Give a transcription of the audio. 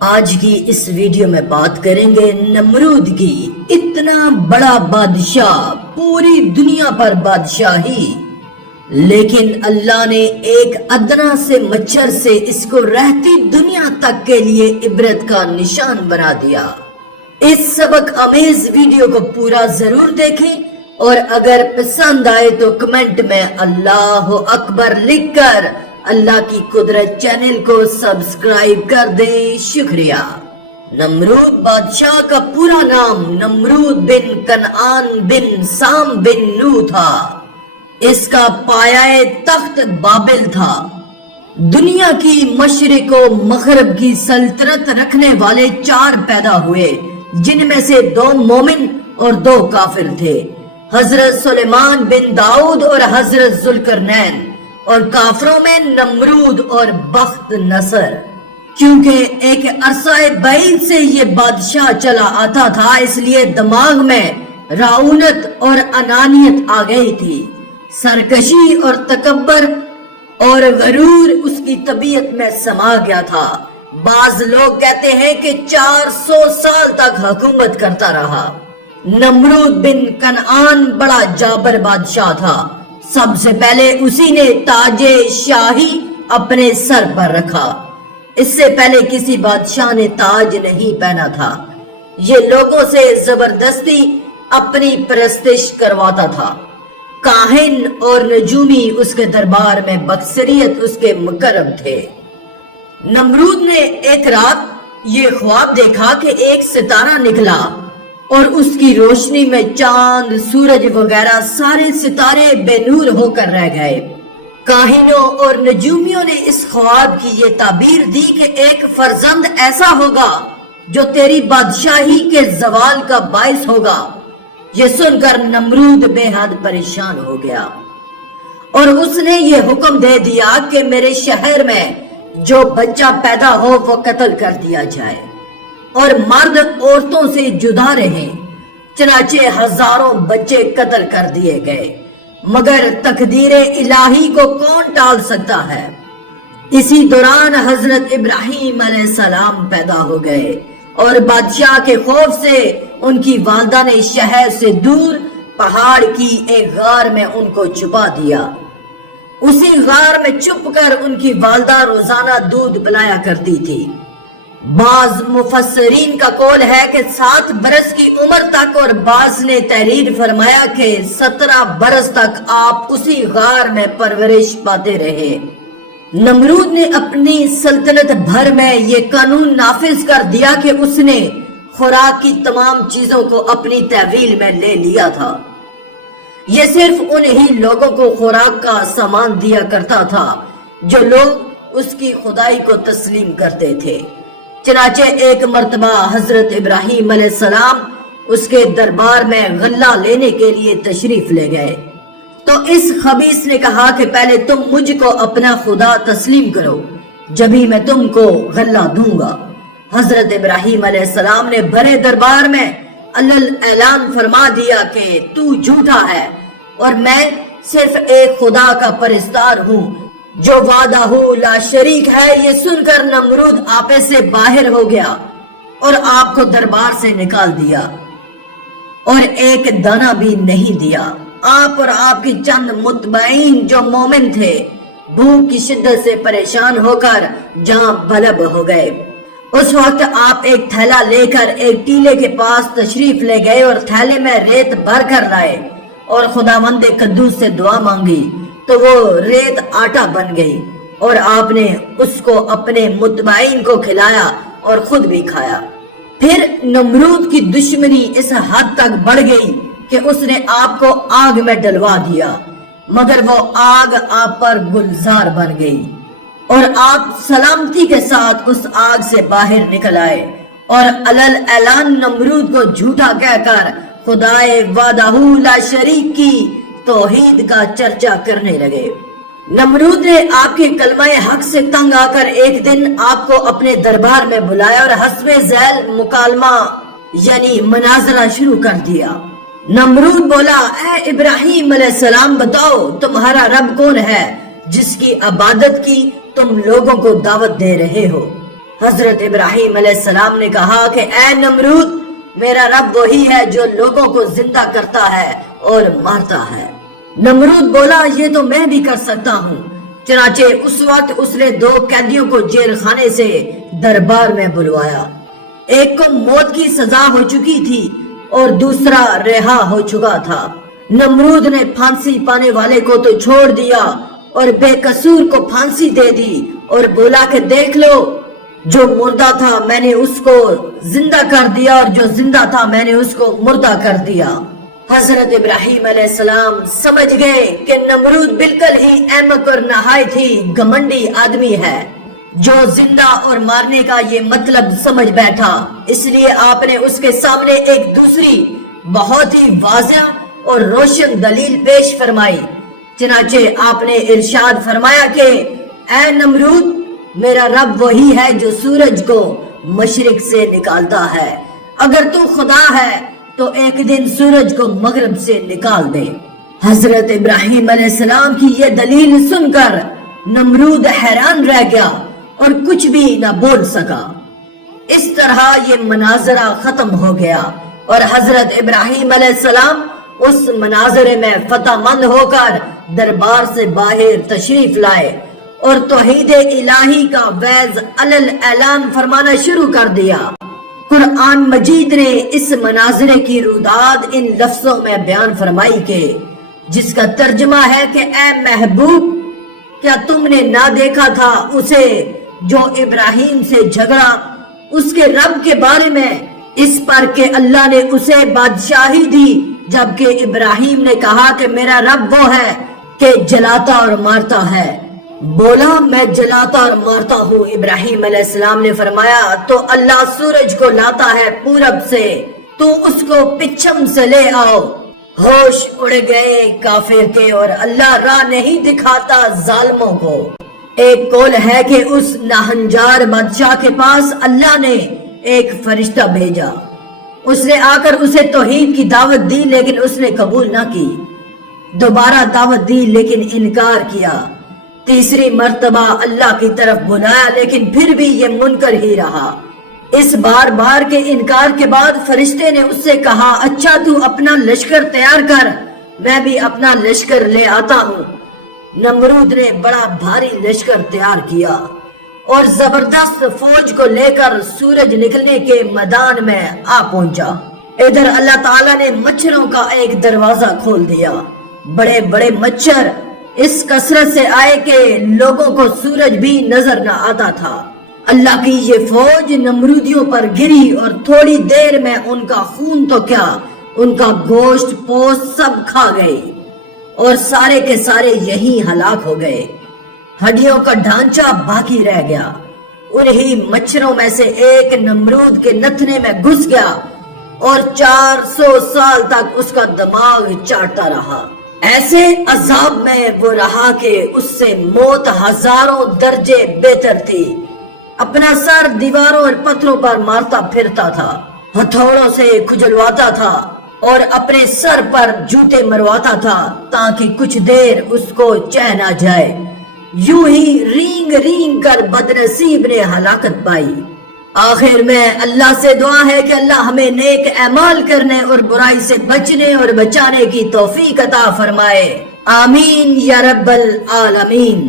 آج کی اس ویڈیو میں بات کریں گے نمرود کی۔ اتنا بڑا بادشاہ، پوری دنیا پر بادشاہی، لیکن اللہ نے ایک ادنا سے مچھر سے اس کو رہتی دنیا تک کے لیے عبرت کا نشان بنا دیا۔ اس سبق آمیز ویڈیو کو پورا ضرور دیکھیں اور اگر پسند آئے تو کمنٹ میں اللہ اکبر لکھ کر اللہ کی قدرت چینل کو سبسکرائب کر دیں۔ شکریہ۔ نمرود بادشاہ کا پورا نام نمرود بن کنعان بن سام بن نو تھا۔ اس کا پایہ تخت بابل تھا۔ دنیا کی مشرق و مغرب کی سلطنت رکھنے والے 4 پیدا ہوئے، جن میں سے 2 مومن اور 2 کافر تھے، حضرت سلیمان بن داؤد اور حضرت ذوالقرنین، اور کافروں میں نمرود اور بخت نصر۔ کیونکہ ایک عرصہ بعید سے یہ بادشاہ چلا آتا تھا، اس لیے دماغ میں رعونت اور انانیت آ گئی تھی۔ سرکشی اور تکبر اور غرور اس کی طبیعت میں سما گیا تھا۔ بعض لوگ کہتے ہیں کہ 400 سال تک حکومت کرتا رہا۔ نمرود بن کنعان بڑا جابر بادشاہ تھا۔ سب سے پہلے اسی نے تاج شاہی اپنے سر پر رکھا۔ اس سے پہلے کسی بادشاہ نے تاج نہیں پہنا تھا۔ یہ لوگوں سے زبردستی اپنی پرستش کرواتا تھا۔ کاہن اور نجومی اس کے دربار میں بکثریت اس کے مقرب تھے۔ نمرود نے ایک رات یہ خواب دیکھا کہ ایک ستارہ نکلا اور اس کی روشنی میں چاند، سورج وغیرہ سارے ستارے بے نور ہو کر رہ گئے۔ کاہنوں اور نجومیوں نے اس خواب کی یہ تعبیر دی کہ ایک فرزند ایسا ہوگا جو تیری بادشاہی کے زوال کا باعث ہوگا۔ یہ سن کر نمرود بے حد پریشان ہو گیا اور اس نے یہ حکم دے دیا کہ میرے شہر میں جو بچہ پیدا ہو وہ قتل کر دیا جائے اور مرد عورتوں سے جدا رہیں۔ چنانچہ ہزاروں بچے قتل کر دیے گئے، مگر تقدیر الہی کو کون ٹال سکتا ہے۔ اسی دوران حضرت ابراہیم علیہ السلام پیدا ہو گئے اور بادشاہ کے خوف سے ان کی والدہ نے شہر سے دور پہاڑ کی ایک غار میں ان کو چھپا دیا۔ اسی غار میں چھپ کر ان کی والدہ روزانہ دودھ پلایا کرتی تھی۔ بعض مفسرین کا قول ہے کہ 7 برس کی عمر تک، اور بعض نے تحریر فرمایا کہ 17 برس تک آپ اسی غار میں پرورش پاتے رہے۔ نمرود نے اپنی سلطنت بھر میں یہ قانون نافذ کر دیا کہ اس نے خوراک کی تمام چیزوں کو اپنی تحویل میں لے لیا تھا۔ یہ صرف انہی لوگوں کو خوراک کا سامان دیا کرتا تھا جو لوگ اس کی خدائی کو تسلیم کرتے تھے۔ چنانچہ ایک مرتبہ حضرت ابراہیم علیہ السلام اس کے دربار میں غلہ لینے کے لیے تشریف لے گئے تو اس خبیث نے کہا کہ پہلے تم مجھ کو اپنا خدا تسلیم کرو، جبھی میں تم کو غلہ دوں گا۔ حضرت ابراہیم علیہ السلام نے بڑے دربار میں اعلان فرما دیا کہ تو جھوٹا ہے اور میں صرف ایک خدا کا پرستار ہوں جو وحدہ لا شریک ہے۔ یہ سن کر نمرود آپے سے باہر ہو گیا اور آپ کو دربار سے نکال دیا اور ایک دانہ بھی نہیں دیا۔ آپ اور آپ کی چند متبعین جو مومن تھے بھوک کی شدت سے پریشان ہو کر جہاں بلب ہو گئے۔ اس وقت آپ ایک تھیلا لے کر ایک ٹیلے کے پاس تشریف لے گئے اور تھیلے میں ریت بھر کر لائے اور خداوند قدوس سے دعا مانگی تو وہ ریت آٹا بن گئی اور آپ نے اس کو اپنے متبعین کو کھلایا اور خود بھی کھایا۔ پھر نمرود کی دشمنی اس حد تک بڑھ گئی کہ اس نے آپ کو آگ میں ڈلوا دیا، مگر وہ آگ آپ پر گلزار بن گئی اور آپ سلامتی کے ساتھ اس آگ سے باہر نکل آئے اور اعلان نمرود کو جھوٹا کہہ کر خدائے وحدہ لا شریک کی توحید کا چرچا کرنے لگے۔ نمرود نے آپ کے کلمہ حق سے تنگ آ کر ایک دن آپ کو اپنے دربار میں بلایا اور حسب ذیل مکالمہ یعنی مناظرہ شروع کر دیا۔ نمرود بولا، اے ابراہیم علیہ السلام، بتاؤ تمہارا رب کون ہے جس کی عبادت کی تم لوگوں کو دعوت دے رہے ہو؟ حضرت ابراہیم علیہ السلام نے کہا کہ اے نمرود، میرا رب وہی ہے جو لوگوں کو زندہ کرتا ہے اور مارتا ہے۔ نمرود بولا یہ تو میں بھی کر سکتا ہوں۔ چنانچہ اس وقت اس نے 2 قیدیوں کو جیل خانے سے دربار میں بلوایا۔ ایک کو موت کی سزا ہو چکی تھی اور دوسرا رہا ہو چکا تھا۔ نمرود نے پھانسی پانے والے کو تو چھوڑ دیا اور بے قصور کو پھانسی دے دی اور بولا کہ دیکھ لو، جو مردہ تھا میں نے اس کو زندہ کر دیا اور جو زندہ تھا میں نے اس کو مردہ کر دیا۔ حضرت ابراہیم علیہ السلام سمجھ گئے کہ نمرود بالکل ہی احمق اور نہایت ہی گھمنڈی آدمی ہے، جو زندہ اور مارنے کا یہ مطلب سمجھ بیٹھا۔ اس لیے آپ نے اس کے سامنے ایک دوسری بہت ہی واضح اور روشن دلیل پیش فرمائی۔ چنانچہ آپ نے ارشاد فرمایا کہ اے نمرود، میرا رب وہی ہے جو سورج کو مشرق سے نکالتا ہے۔ اگر تو خدا ہے تو ایک دن سورج کو مغرب سے نکال دے۔ حضرت ابراہیم علیہ السلام کی یہ دلیل سن کر نمرود حیران رہ گیا اور کچھ بھی نہ بول سکا۔ اس طرح یہ مناظرہ ختم ہو گیا اور حضرت ابراہیم علیہ السلام اس مناظرے میں فتح مند ہو کر دربار سے باہر تشریف لائے اور توحید الہی کا وعظ علل اعلان فرمانا شروع کر دیا۔ قرآن مجید نے اس مناظرے کی روداد ان لفظوں میں بیان فرمائی کہ جس کا ترجمہ ہے کہ اے محبوب، کیا تم نے نہ دیکھا تھا اسے جو ابراہیم سے جھگڑا اس کے رب کے بارے میں، اس پر کہ اللہ نے اسے بادشاہی دی، جبکہ ابراہیم نے کہا کہ میرا رب وہ ہے کہ جلاتا اور مارتا ہے۔ بولا میں جلاتا اور مارتا ہوں۔ ابراہیم علیہ السلام نے فرمایا تو اللہ سورج کو لاتا ہے پورب سے، تو اس کو پچھم سے لے آؤ۔ ہوش اڑ گئے کافر کے اور اللہ راہ نہیں دکھاتا ظالموں کو۔ ایک قول ہے کہ اس ناہنجار بادشاہ کے پاس اللہ نے ایک فرشتہ بھیجا، اس نے آ کر اسے توحید کی دعوت دی لیکن اس نے قبول نہ کی۔ دوبارہ دعوت دی لیکن انکار کیا۔ تیسری مرتبہ اللہ کی طرف بلایا لیکن پھر بھی یہ منکر ہی رہا۔ اس بار بار کے انکار کے بعد فرشتے نے اس سے کہا اچھا تو اپنا لشکر تیار کر، میں بھی اپنا لشکر لے آتا ہوں۔ نمرود نے بڑا بھاری لشکر تیار کیا اور زبردست فوج کو لے کر سورج نکلنے کے میدان میں آ پہنچا۔ ادھر اللہ تعالیٰ نے مچھروں کا ایک دروازہ کھول دیا۔ بڑے بڑے مچھر اس کثرت سے آئے کہ لوگوں کو سورج بھی نظر نہ آتا تھا۔ اللہ کی یہ فوج نمرودیوں پر گری اور تھوڑی دیر میں ان کا خون تو کیا، ان کا گوشت پوست سب کھا گئے اور سارے کے سارے یہی ہلاک ہو گئے۔ ہڈیوں کا ڈھانچہ باقی رہ گیا۔ انہی مچھروں میں سے ایک نمرود کے نتنے میں گھس گیا اور 400 سال تک اس کا دماغ چاٹتا رہا۔ ایسے عذاب میں وہ رہا کہ اس سے موت ہزاروں درجے بہتر تھی۔ اپنا سر دیواروں اور پتھروں پر مارتا پھرتا تھا، ہتھوڑوں سے کھجلواتا تھا اور اپنے سر پر جوتے مرواتا تھا تاکہ کچھ دیر اس کو چین آ جائے۔ یوں ہی رینگ رینگ کر بدنصیب نے ہلاکت پائی۔ آخر میں اللہ سے دعا ہے کہ اللہ ہمیں نیک اعمال کرنے اور برائی سے بچنے اور بچانے کی توفیق عطا فرمائے۔ آمین یا رب العالمین۔